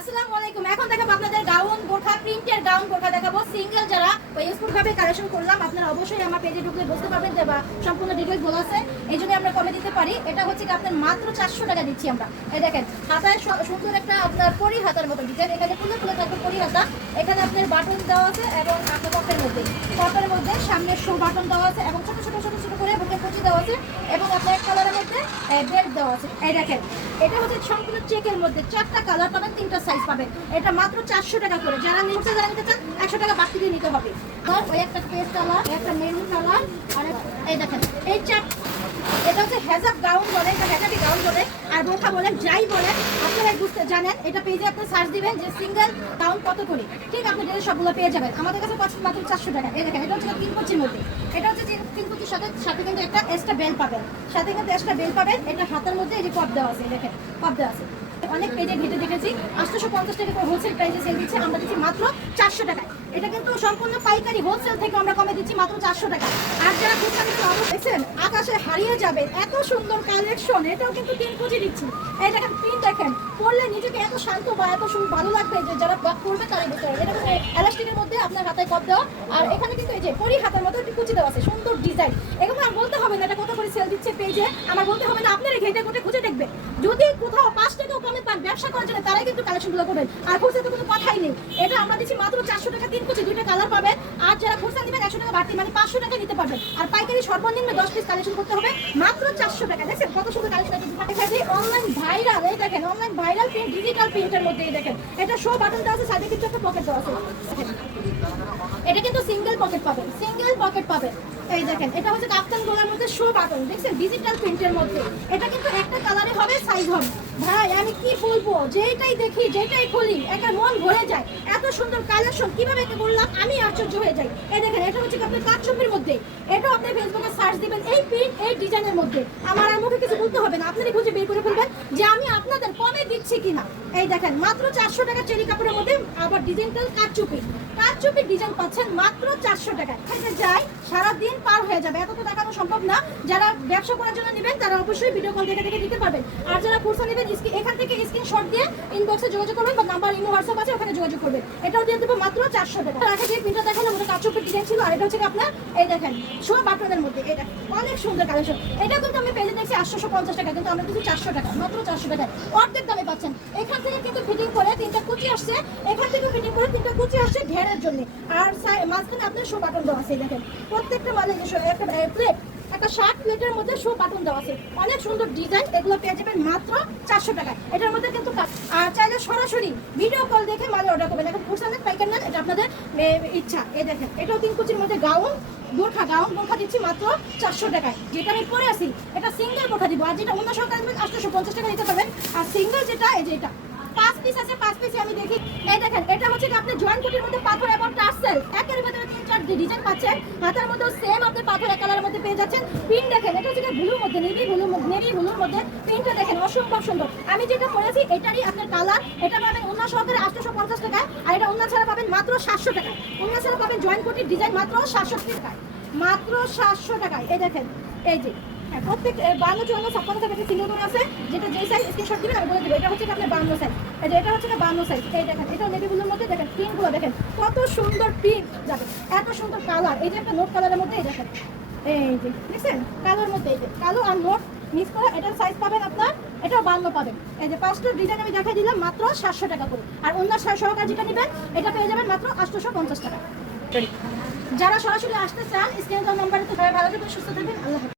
আসসালামু আলাইকুম। এখন দেখাবো আপনাদের গাউন বোরখা, প্রিন্টের গাউন বোরখা দেখাবো। সিঙ্গেল যারা ইউজফুল ভাবে কালেকশন করলাম, আপনারা অবশ্যই আমার পেজে ঢুকলে বুঝতে পারবেন যে বা সম্পূর্ণ ডিটেইলস বলা আছে, এই জন্য আমরা কমে দিতে পারি। এটা হচ্ছে কি আপনার মাত্র 400 টাকা দিচ্ছি আমরা। এই দেখেন হাতায় সুন্দর একটা আপনার পরি হাতার মতো ডিজাইন, এখানে খুলে খুলে থাকবে পরি হাতা। এখানে আপনার বাটন দেওয়া আছে এবং আপনার পকের মধ্যে সামনে শো বাটন দেওয়া আছে এবং ছোট ছোট ছোট ছোট করে বুকে কুচি দেওয়া আছে এবং আপনার এক কালারের মধ্যে বেল্ট দেওয়া আছে। এই দেখেন এটা হচ্ছে সম্পূর্ণ চেকের মধ্যে 4টা কালার পাবেন, 3টা সাইজ পাবেন। এটা মাত্র 400 টাকা করে। যারা নিতে চান 100 টাকা বাড়তি দিয়ে নিতে হবে। আর ওই একটা পেস্ট কালার, একটা মেরুন কালার, আর এই দেখেন এই এটা হচ্ছে হেজাব গাউন বলে, এটা হেজাবি গাউন বলে, আর বোরখা বলেন, যাই বলেন আপনারা বুঝতে জানেন। এটা পেজে আপনি সার্চ দিবেন যে সিঙ্গেল গাউন কত করে, ঠিক আপনি ডেলে সবগুলো পেয়ে যাবেন। আমাদের কাছে মাত্র 400 টাকা। এই দেখেন এটা হচ্ছে 3 কুচির মধ্যে, এটা হচ্ছে 3 কুচির সাথে কিন্তু একটা এক্সট্রা বেল পাবেন, এটা হাতের মধ্যে এই যে পপ দেওয়া আছে, দেখেন পপ দেওয়া আছে। অনেক পেজে ঘেটে দেখেছি 850 টাকা করে হোলসেল প্রাইসে সেল দিচ্ছে, আমরা দিচ্ছি মাত্র 400 টাকায়। এটা কিন্তু সম্পূর্ণ পাইকারি, হোলসেল থেকে আমরা কমে দিচ্ছি মাত্র 400 টাকা। আর যারা খুচরা নিতে দেখছেন আকাশে হারিয়ে যাবে এত সুন্দর কালেকশন। এটাও কিন্তু 3 কুচি দিচ্ছি। এই দেখেন প্রিন্ট দেখেন, পরলে নিজেকে এত শান্ত বা এত ভালো লাগবে যে যারা পরবে তারা ভিতরে। এটা কিন্তু এলাস্টিকের মধ্যে আপনার হাতায় কপ দেওয়া, আর এখানে কিন্তু এই যে পরি হাতার মতো একটু কুচি দেওয়া আছে, সুন্দর ডিজাইন। এগুলো আর বলতে হবে না এটা কত করে সেল দিচ্ছে পেজে, আমার বলতে হবে না, আপনারা ঘেটে ঘুটে খুঁজে দেখবেন। যদি কোথাও 5 টাকাও কমে পান ব্যবসা করার জন্য, তারাই কিন্তু কালেকশনগুলো করবেন। আর খুচরা তো কোনো কথাই নেই। এটা আমরা দিচ্ছি মাত্র 400 টাকা, 3 কুচি 2টা কালার পাবেন। আর যারা খুচরা নেবেন 100 টাকা বাড়তি, মানে 500 টাকা নিতে পারবেন। আর পাইকারি সর্বনিম্ন 10 পিস কালেকশন করতে হবে, মাত্র 400 টাকা। দেখেন কত সুন্দর কালেকশন। অনলাইন ভাইরাল, এই দেখেন অনলাইন ভাইরাল প্রিন্ট, ডিজিটাল প্রিন্টের মধ্যে। এই দেখেন এটা শো বাটন দেওয়া আছে, সাইডে কিন্তু একটা পকেট দেওয়া আছে। এটা কিন্তু সিঙ্গেল পকেট পাবেন। এই দেখেন এটা হচ্ছে কাপ্তান গোলার মধ্যে শো বাটন, দেখছেন ডিজিটাল প্রিন্টের মধ্যে। এটা কিন্তু একটা কালারে হবে, সাইজ হবে। ভাই আমি কি বলবো, যেটাই দেখি যেটাই খুলি একটা মন ভরে যায়। এত সুন্দর কালেকশন কিভাবে বললাম, আমি আশ্চর্য হয়ে যাই। এই দেখেন এটা হচ্ছে আপনার কাটছবির মধ্যে। এটাও আপনি ফেসবুকে সার্চ দিবেন এই প্রিন্ট এই ডিজাইনের মধ্যে। আমার আর মুখে কিছু বলতে হবে না, আপনারাই খুঁজে বের করে ফেলবেন যে আমি আপনাদের কমে দিচ্ছি কিনা। এই দেখেন মাত্র 400 টাকা চেরি কাপড়ের মধ্যে, আবার ডিজাইনটাল কাটচুপি ডিজাইন পাচ্ছেন মাত্র 400 টাকা। খেতে যাই সারাদিন পার হয়ে যাবে, এত তো দেখানো সম্ভব না। যারা ব্যবসা করার জন্য নেবেন তারা অবশ্যই ভিডিও কল দেখে দিতে পারবেন। আর যারা খুচরা নেবেন এখান থেকে স্ক্রিনশট দিয়ে ইনবক্সে যোগাযোগ করবেন, বা নাম্বার ইমো হোয়াটসঅ্যাপ আছে ওখানে যোগাযোগ করবেন। এটাও দিয়ে দেবো মাত্র 400 টাকা। আগে যে প্রিন্টটা দেখালাম ওটা কাটচুপি ডিজাইন ছিল, আর এটা হচ্ছে আপনার এই দেখেন শো বাটনের মধ্যে। এটা অনেক সুন্দর কালেকশন। এটা কিন্তু আমি পেজে দেখছি 850 টাকা, কিন্তু আমরা কিন্তু 400 টাকা, মাত্র 400 টাকায় অর্ধেক দামে পাচ্ছেন। এখান থেকে কিন্তু ফিটিং করে 3টা কুচি আসছে, এখান থেকে ফিটিং করে 3টা কুচি আসছে ঘেরের জন্য। আর মাঝখানে আপনার শো বাটন দেওয়া আছে। দেখেন প্রত্যেকটা মানে একটা প্লেট, একটা শার্ট প্লেটের মধ্যে শো বাটন দেওয়া আছে, অনেক সুন্দর ডিজাইন। এগুলো পেয়ে যাবেন মাত্র 400 টাকা। এটার মধ্যে কিন্তু আর চাইলে সরাসরি ভিডিও কল দেখে মাল অর্ডার করবেন। এখন খুচরা নেন পাইকারি নেন, এটা আপনাদের ইচ্ছা। এই দেখেন এটাও 3 কুচির মধ্যে গাউন বোরখা দিচ্ছি মাত্র 400 টাকায়। যেটা আমি পরে আসি এটা সিঙ্গেল বোরখা দিব, আর যেটা অন্য সরকার 850 টাকা নিতে পারবেন। আর সিঙ্গেল যেটা এই যে এটা 5 পিস আছে, 5 পিসে আমি দেখি। এই দেখেন এটা হচ্ছে আপনি জয়েন্ট কুটির মধ্যে পাথর এবং টার্সেল একের ভিতরে 3-4 ডিজাইন পাচ্ছেন। হাতার মধ্যে সেম আপনি পাথর এক কালারের মধ্যে পেয়ে যাচ্ছেন। প্রিন্ট দেখেন এটা হচ্ছে ব্লুর মধ্যে, নেভি ব্লুর মধ্যে প্রিন্টটা দেখেন অসম্ভব সুন্দর। আমি যেটা পরেছি এটারই আপনার কালার। এটা পাবেন ওন্না সহকারে 850 টাকায়, আর এটা ওন্না ছাড়া পাবেন মাত্র 700 টাকায়। ওন্না ছাড়া পাবেন জয়েন্ট কুটির ডিজাইন মাত্র 700 টাকায়, মাত্র 700 টাকায়। এই দেখেন এই যে প্রত্যেক 52, 54, 56 টাকা সিঙ্গেল করে আছে, যেটা যেই সাইজ স্ক্রিনশট দিবেন আমি বলে দেবো। এটা হচ্ছে আপনার 52 সাইজ, এই যে এটা হচ্ছে 52 সাইজ। এই দেখেন এটা নেভি ব্লুর মধ্যে, দেখেন প্রিন্টগুলো দেখেন কত সুন্দর প্রিন্ট যাবে, এত সুন্দর কালার। এই যে একটা নোট কালারের মধ্যে, এই দেখেন এই যে দেখছেন কালোর মধ্যে, এই যে কালো আর নোট মিক্স করে এটার সাইজ পাবেন আপনার, এটাও 52 পাবেন। এই যে 5টা ডিজাইন আমি দেখাই দিলাম মাত্র 700 টাকা করে। আর অন্য সহকারে যেটা নেবেন এটা পেয়ে যাবেন মাত্র 850 টাকা। যারা সরাসরি আসতে চান স্ক্রিনে দেওয়া নাম্বারে, তো ভালো থাকবেন, সুস্থ থাকবেন, আল্লাহ হাফেজ।